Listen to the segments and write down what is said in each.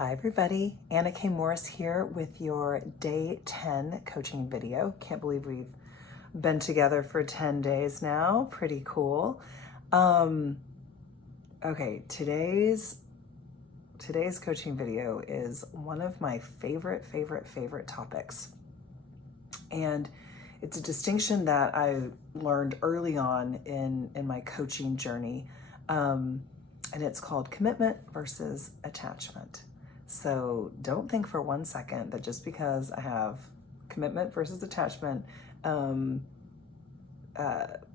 Hi everybody, Anna K. Morris here with your day 10 coaching video. Can't believe we've been together for 10 days now. Pretty cool. Okay, today's coaching video is one of my favorite topics. And it's a distinction that I learned early on in my coaching journey. And it's called commitment versus attachment. So don't think for 1 second that just because I have commitment versus attachment,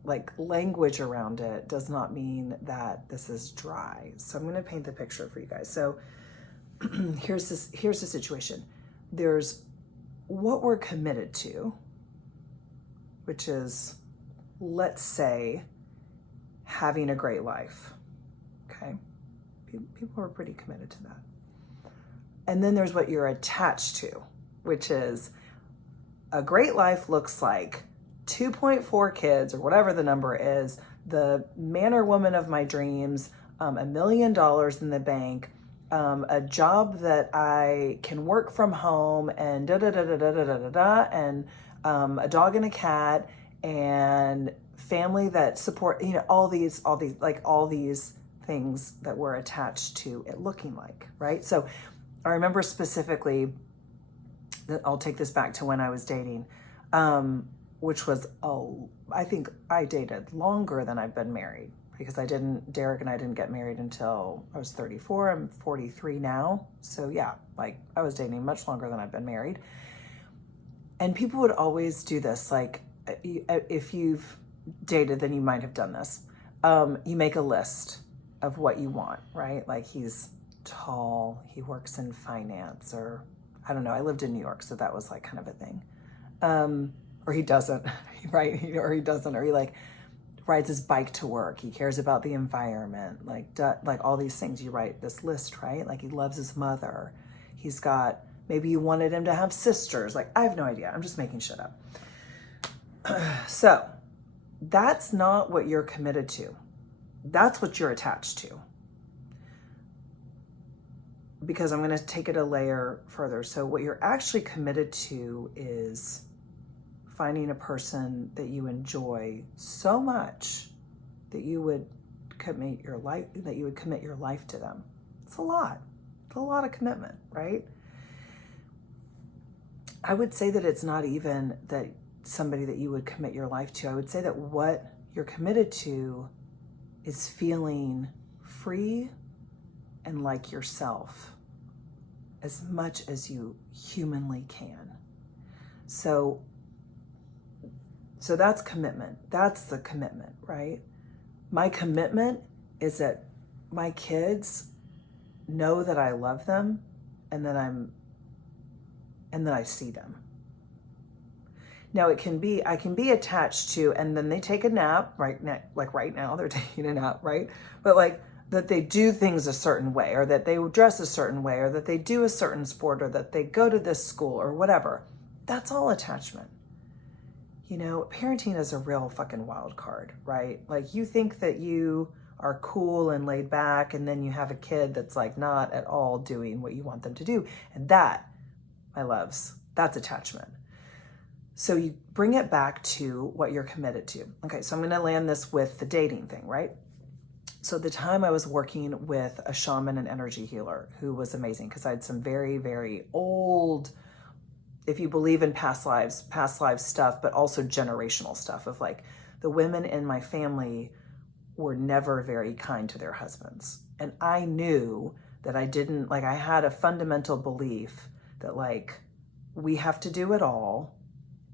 like language around it does not mean that this is dry. So I'm going to paint the picture for you guys. So here's the situation. There's what we're committed to, which is, let's say, having a great life. Okay. People are pretty committed to that. And then there's what you're attached to, which is a great life looks like 2.4 kids or whatever the number is, the man or woman of my dreams, $1 million in the bank, a job that I can work from home, and and a dog and a cat, and family that support, all these things that we're attached to it looking like, right? So I remember specifically that I'll take this back to when I was dating, which was, I think I dated longer than I've been married, because Derek and I didn't get married until I was 34. I'm 43 now. So yeah, like I was dating much longer than I've been married. And people would always do this. Like if you've dated, then you might have done this. You make a list of what you want, right? Like he's tall, he works in finance, or I don't know, I lived in New York, so that was like kind of a thing. Or he doesn't, right? Or he doesn't, or he like rides his bike to work, he cares about the environment, like all these things. You write this list, right? Like he loves his mother, he's got, maybe you wanted him to have sisters, like I have no idea, I'm just making shit up. So that's not what you're committed to. That's what you're attached to. Because I'm going to take it a layer further. So what you're actually committed to is finding a person that you enjoy so much that you would commit your life to them. It's a lot. It's a lot of commitment, right? I would say that it's not even that somebody that you would commit your life to. I would say that what you're committed to is feeling free and like yourself as much as you humanly can. So that's commitment. That's the commitment, right? My commitment is that my kids know that I love them and that I see them. Now I can be attached to, and then they take a nap right now they're taking a nap, right? But like that they do things a certain way, or that they dress a certain way, or that they do a certain sport, or that they go to this school or whatever. That's all attachment. Parenting is a real fucking wild card, right? Like you think that you are cool and laid back, and then you have a kid that's like not at all doing what you want them to do. And that, my loves, that's attachment. So you bring it back to what you're committed to. Okay, so I'm going to land this with the dating thing, right? So the time I was working with a shaman and energy healer who was amazing, because I had some very, very old, if you believe in past lives stuff, but also generational stuff of like the women in my family were never very kind to their husbands. And I knew that I had a fundamental belief that like we have to do it all,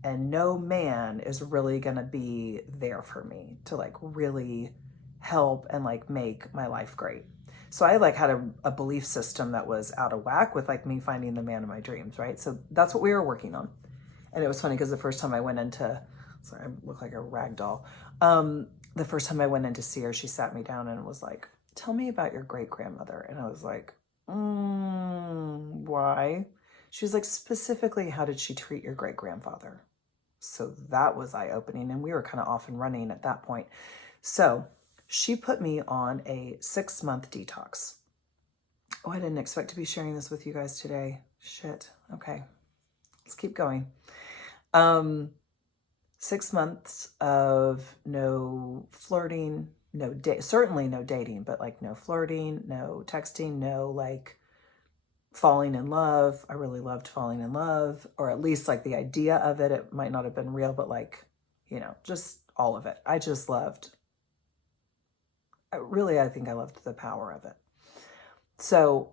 and no man is really gonna be there for me to like really help and like make my life great. So I like had a belief system that was out of whack with like me finding the man of my dreams, right? So that's what we were working on. And it was funny because the first time I went into, sorry, I look like a rag doll. The first time I went in to see her, she sat me down and was like, tell me about your great grandmother. And I was like, why? She was like, specifically, how did she treat your great grandfather? So that was eye-opening, and we were kind of off and running at that point. So she put me on a 6-month detox. Oh, I didn't expect to be sharing this with you guys today. Shit. Okay. Let's keep going. 6 months of no flirting, certainly no dating, but like no flirting, no texting, no like falling in love. I really loved falling in love, or at least like the idea of it. It might not have been real, but like, just all of it. I just loved, I think I loved the power of it. So,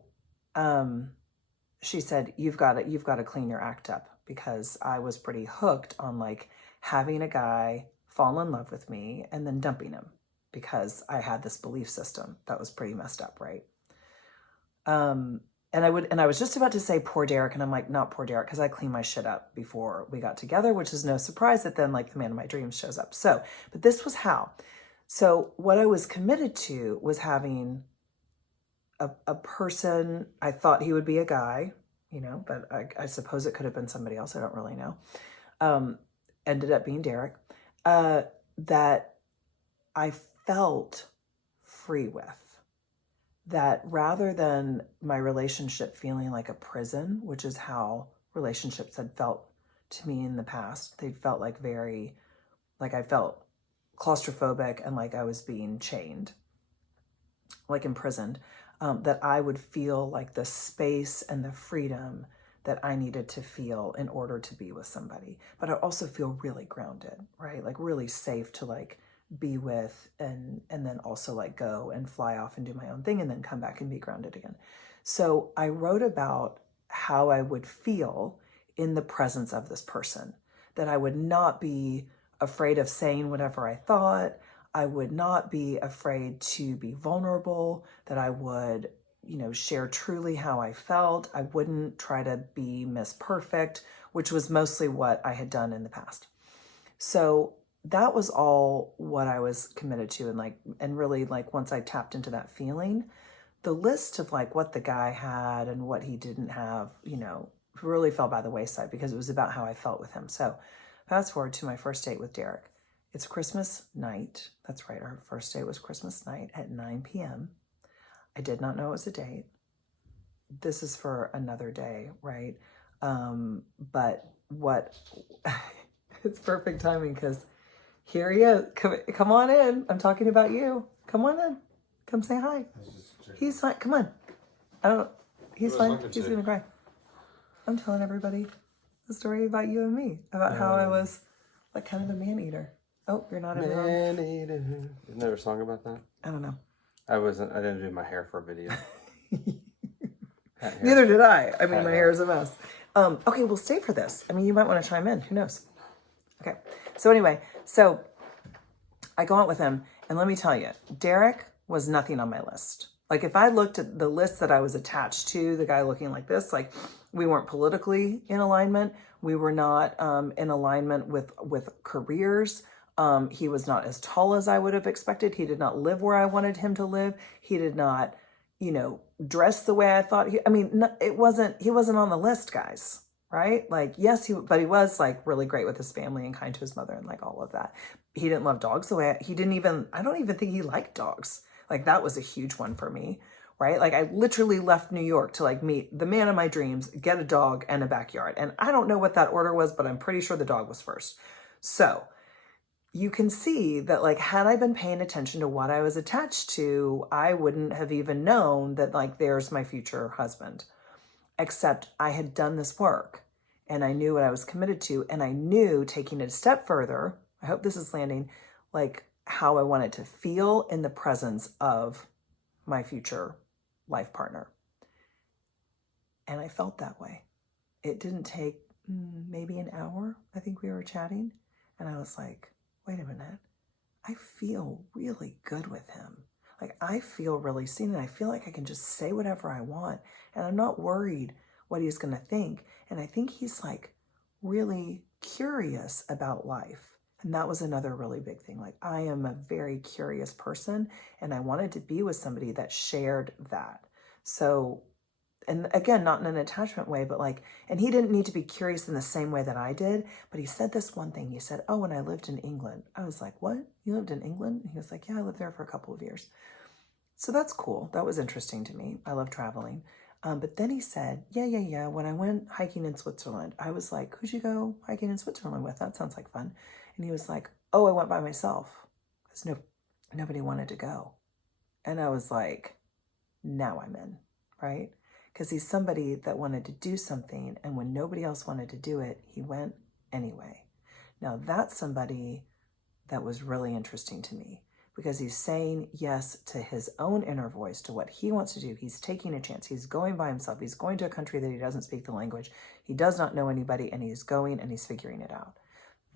she said, you've got to clean your act up, because I was pretty hooked on like having a guy fall in love with me and then dumping him, because I had this belief system that was pretty messed up. Right. And I was just about to say poor Derek, and I'm like, not poor Derek, because I cleaned my shit up before we got together, which is no surprise that then like the man of my dreams shows up. So, but this was how. So what I was committed to was having a person. I thought he would be a guy, but I suppose it could have been somebody else. I don't really know. Ended up being Derek, that I felt free with. That rather than my relationship feeling like a prison, which is how relationships had felt to me in the past, they felt like I felt claustrophobic and like I was being chained, like imprisoned, that I would feel like the space and the freedom that I needed to feel in order to be with somebody. But I also feel really grounded, right? Like really safe to like be with, and then also like go and fly off and do my own thing and then come back and be grounded again. So I wrote about how I would feel in the presence of this person, that I would not be afraid of saying whatever I thought. I would not be afraid to be vulnerable, that I would, share truly how I felt. I wouldn't try to be Miss Perfect, which was mostly what I had done in the past. So that was all what I was committed to. And really like once I tapped into that feeling, the list of like what the guy had and what he didn't have, really fell by the wayside, because it was about how I felt with him. So fast forward to my first date with Derek. It's Christmas night. That's right. Our first date was Christmas night at 9 p.m. I did not know it was a date. This is for another day, right? But what, it's perfect timing, because here he is. Come on in. I'm talking about you. Come on in. Come say hi. He's fine. Come on. He's fine. He's going to cry. I'm telling everybody the story about you and me, about how I was like kind of a man eater. Oh, you're not in the room. Man eater. Isn't there a song about that? I don't know. I didn't do my hair for a video. Neither did I. I mean, my hair is a mess. Okay, we'll stay for this. I mean, you might want to chime in. Who knows? Okay. So anyway, so I go out with him, and let me tell you, Derek was nothing on my list. Like if I looked at the list that I was attached to, the guy looking like this, like we weren't politically in alignment. We were not in alignment with careers. He was not as tall as I would have expected. He did not live where I wanted him to live. He did not, dress the way I thought he wasn't on the list, guys. Right? Like, yes, but he was like really great with his family and kind to his mother and like all of that. He didn't love dogs the way I don't even think he liked dogs. Like that was a huge one for me, right? Like I literally left New York to like meet the man of my dreams, get a dog and a backyard. And I don't know what that order was, but I'm pretty sure the dog was first. So you can see that like, had I been paying attention to what I was attached to, I wouldn't have even known that like, there's my future husband. Except I had done this work and I knew what I was committed to. And I knew, taking it a step further, I hope this is landing, like how I wanted to feel in the presence of my future life partner. And I felt that way. It didn't take maybe an hour. I think we were chatting and I was like, wait a minute. I feel really good with him. Like I feel really seen, and I feel like I can just say whatever I want, and I'm not worried what he's going to think. And I think he's like really curious about life. And that was another really big thing. Like I am a very curious person, and I wanted to be with somebody that shared that. So, and again, not in an attachment way, but like, and he didn't need to be curious in the same way that I did, but he said this one thing. He said, oh, and I lived in England. I was like, what? You lived in England? And he was like, yeah, I lived there for a couple of years. So that's cool. That was interesting to me. I love traveling. But then he said, yeah. When I went hiking in Switzerland, I was like, who'd you go hiking in Switzerland with? That sounds like fun. And he was like, oh, I went by myself because nobody wanted to go. And I was like, now I'm in, right? Because he's somebody that wanted to do something, and when nobody else wanted to do it, he went anyway. Now that's somebody that was really interesting to me, because he's saying yes to his own inner voice, to what he wants to do. He's taking a chance. He's going by himself. He's going to a country that he doesn't speak the language. He does not know anybody, and he's going and he's figuring it out.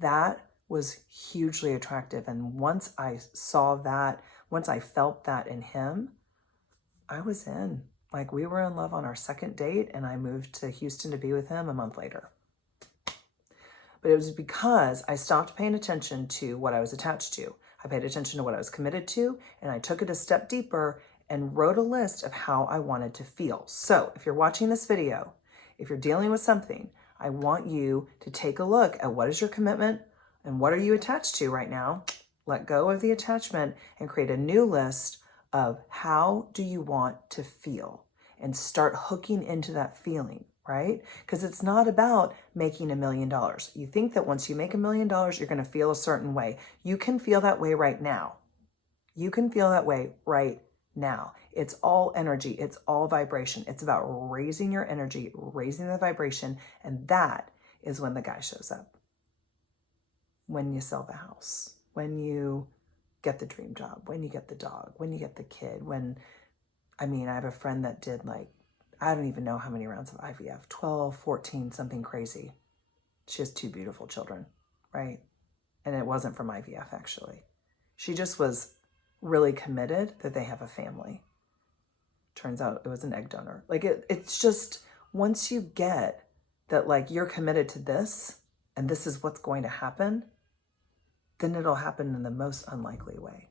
That was hugely attractive. And once I saw that, once I felt that in him, I was in. Like, we were in love on our second date, and I moved to Houston to be with him a month later. But it was because I stopped paying attention to what I was attached to. I paid attention to what I was committed to, and I took it a step deeper and wrote a list of how I wanted to feel. So if you're watching this video, if you're dealing with something, I want you to take a look at what is your commitment and what are you attached to right now. Let go of the attachment and create a new list of how do you want to feel, and start hooking into that feeling, right? Because it's not about making $1 million. You think that once you make $1 million, you're going to feel a certain way. You can feel that way right now. You can feel that way right now. It's all energy. It's all vibration. It's about raising your energy, raising the vibration. And that is when the guy shows up. When you sell the house, when you get the dream job, when you get the dog, when you get the kid, I have a friend that did I don't even know how many rounds of IVF, 12, 14, something crazy. She has 2 beautiful children, right? And it wasn't from IVF, actually. She just was really committed that they have a family. Turns out it was an egg donor. It's just, once you get that, you're committed to this, and this is what's going to happen, then it'll happen in the most unlikely way.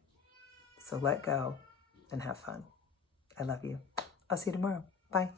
So let go and have fun. I love you. I'll see you tomorrow. Bye.